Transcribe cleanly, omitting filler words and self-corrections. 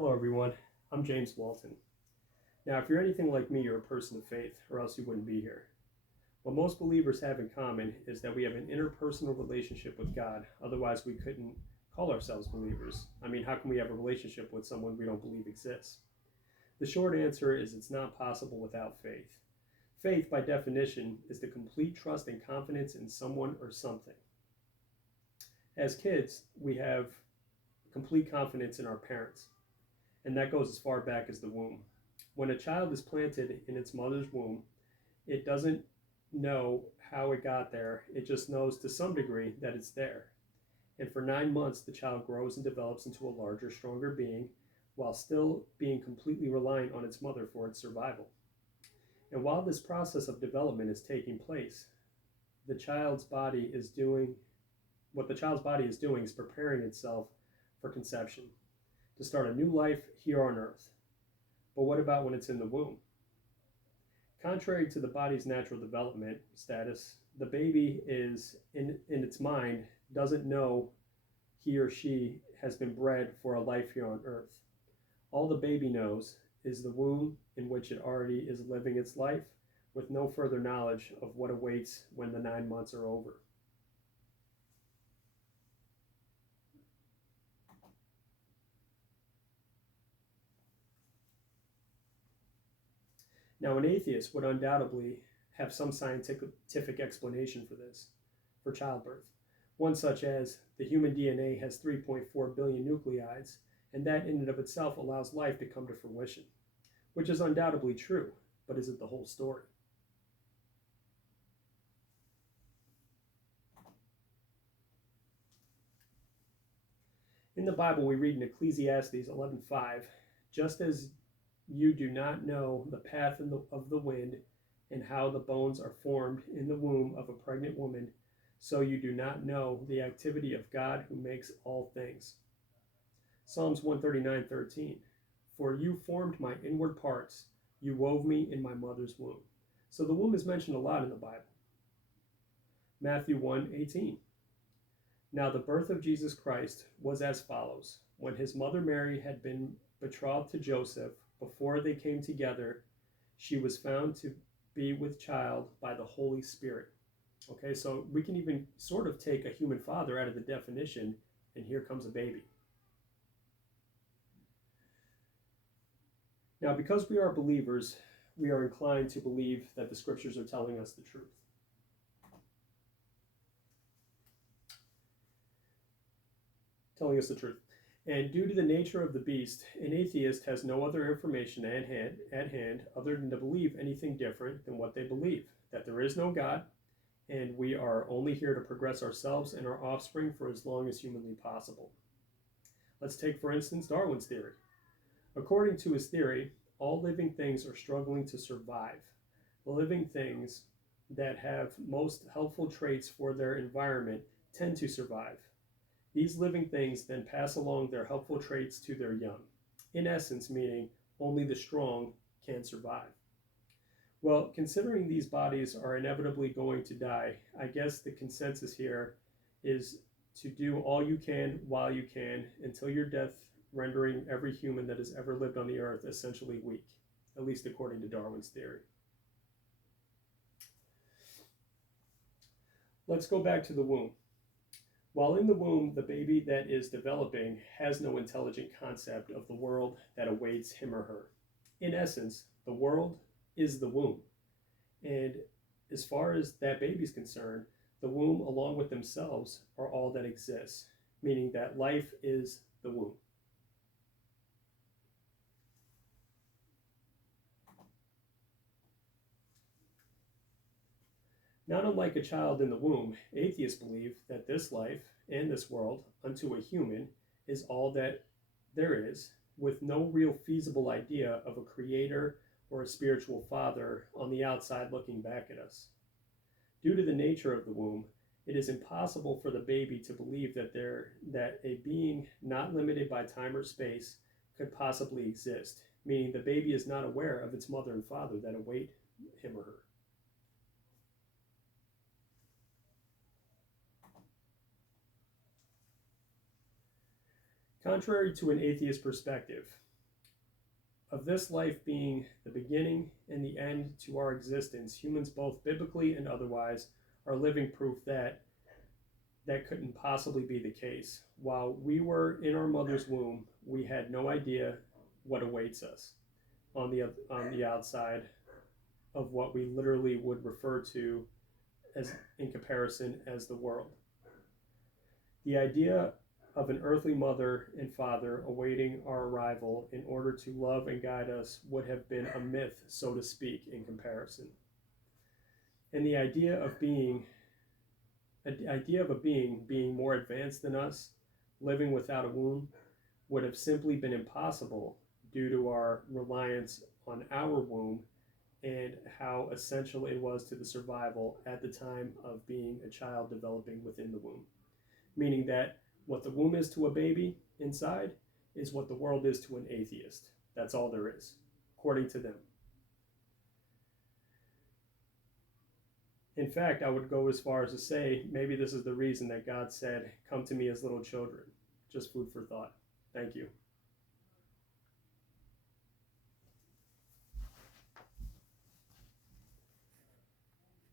Hello, everyone. I'm James Walton. Now, if you're anything like me, you're a person of faith, or else you wouldn't be here. What most believers have in common is that we have an interpersonal relationship with God, otherwise, we couldn't call ourselves believers. I mean, how can we have a relationship with someone we don't believe exists? The short answer is it's not possible without faith. Faith, by definition, is the complete trust and confidence in someone or something. As kids, we have complete confidence in our parents, and that goes as far back as the womb. When a child is planted in its mother's womb, it doesn't know how it got there. It just knows to some degree that it's there. And for 9 months, the child grows and develops into a larger, stronger being while still being completely reliant on its mother for its survival. And while this process of development is taking place, the child's body is doing what the child's body is doing is preparing itself for conception, to start a new life here on earth. But what about when it's in the womb? Contrary to the body's natural development status, the baby is in its mind doesn't know he or she has been bred for a life here on earth. All the baby knows is the womb in which it already is living its life, with no further knowledge of what awaits when the 9 months are over. Now, an atheist would undoubtedly have some scientific explanation for this, for childbirth. One such as the human DNA has 3.4 billion nucleides, and that in and of itself allows life to come to fruition, which is undoubtedly true, but is it the whole story? In the Bible, we read in Ecclesiastes 11:5, just as you do not know the path of the wind and how the bones are formed in the womb of a pregnant woman, so you do not know the activity of God who makes all things. Psalms 139:13, for you formed my inward parts, you wove me in my mother's womb. So the womb is mentioned a lot in the Bible. Matthew 1:18, now the birth of Jesus Christ was as follows. When his mother Mary had been betrothed to Joseph, before they came together, she was found to be with child by the Holy Spirit. Okay, so we can even sort of take a human father out of the definition, and here comes a baby. Now, because we are believers, we are inclined to believe that the scriptures are telling us the truth. Telling us the truth. And due to the nature of the beast, an atheist has no other information at hand other than to believe anything different than what they believe, that there is no God, and we are only here to progress ourselves and our offspring for as long as humanly possible. Let's take, for instance, Darwin's theory. According to his theory, all living things are struggling to survive. The living things that have most helpful traits for their environment tend to survive. These living things then pass along their helpful traits to their young, in essence meaning only the strong can survive. Well, considering these bodies are inevitably going to die, I guess the consensus here is to do all you can while you can until your death, rendering every human that has ever lived on the earth essentially weak, at least according to Darwin's theory. Let's go back to the womb. While in the womb, the baby that is developing has no intelligent concept of the world that awaits him or her. In essence, the world is the womb. And as far as that baby's concerned, the womb, along with themselves, are all that exists, meaning that life is the womb. Not unlike a child in the womb, atheists believe that this life and this world unto a human is all that there is, with no real feasible idea of a creator or a spiritual father on the outside looking back at us. Due to the nature of the womb, it is impossible for the baby to believe that a being not limited by time or space could possibly exist, meaning the baby is not aware of its mother and father that await him or her. Contrary to an atheist perspective, Of this life being the beginning and the end to our existence, humans, both biblically and otherwise, are living proof that that couldn't possibly be the case. While we were in our mother's womb, we had no idea what awaits us on the outside of what we literally would refer to as, in comparison, as the world. The idea of an earthly mother and father awaiting our arrival in order to love and guide us would have been a myth, so to speak, in comparison. And the idea of a being more advanced than us, living without a womb, would have simply been impossible due to our reliance on our womb and how essential it was to the survival at the time of being a child developing within the womb. Meaning that what the womb is to a baby inside is what the world is to an atheist. That's all there is, according to them. In fact, I would go as far as to say maybe this is the reason that God said, "Come to me as little children." Just food for thought. Thank you.